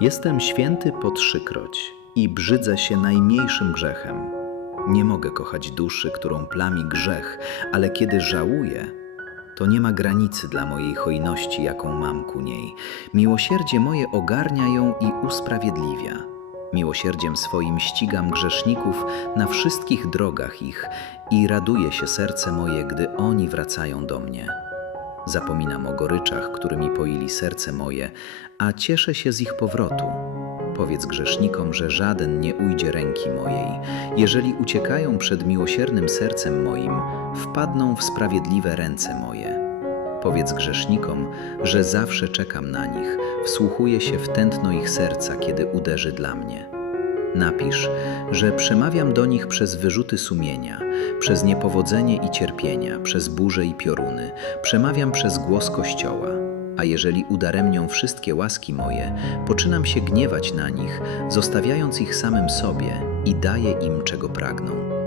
Jestem święty po trzykroć i brzydzę się najmniejszym grzechem. Nie mogę kochać duszy, którą plami grzech, ale kiedy żałuję, to nie ma granicy dla mojej hojności, jaką mam ku niej. Miłosierdzie moje ogarnia ją i usprawiedliwia. Miłosierdziem swoim ścigam grzeszników na wszystkich drogach ich i raduje się serce moje, gdy oni wracają do mnie. Zapominam o goryczach, którymi poili serce moje, a cieszę się z ich powrotu. Powiedz grzesznikom, że żaden nie ujdzie ręki mojej. Jeżeli uciekają przed miłosiernym sercem moim, wpadną w sprawiedliwe ręce moje. Powiedz grzesznikom, że zawsze czekam na nich, wsłuchuję się w tętno ich serca, kiedy uderzy dla mnie. Napisz, że przemawiam do nich przez wyrzuty sumienia, przez niepowodzenie i cierpienia, przez burze i pioruny, przemawiam przez głos Kościoła. A jeżeli udaremnią wszystkie łaski moje, poczynam się gniewać na nich, zostawiając ich samym sobie i daję im, czego pragną.